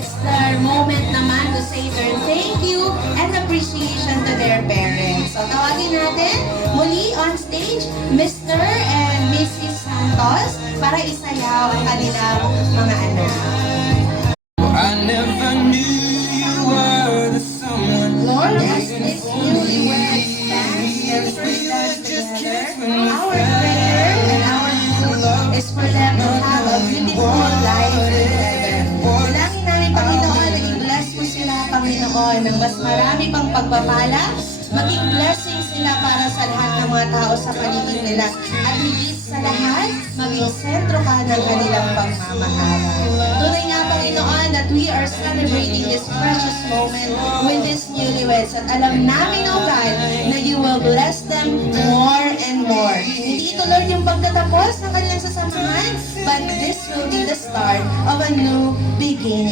it's their moment naman to say their thank you and appreciation to their parents. So tawagin natin muli on stage, Mr. and Mrs. Santos para isayaw ang kanilang mga anak. I never knew you were the someone. Lord, as this newlywed stands here for us together, our prayer and our hope is for them to have a beautiful life together. Dalangin namin, Panginoon, na i-bless mo sila, Panginoon, ng mas marami pang pagpapala, maging blessing sila para sa lahat ng mga tao sa paligid nila, at higit sa lahat, maging sentro ka ng kanilang pagmamahala. Tunay nga, Panginoon, that we are celebrating this precious moment with these newlyweds. At alam namin, O God, na you will bless them more and more. Hindi ito, Lord, yung pagtatapos ng kanilang sasamahan, but this will be the start of a new beginning.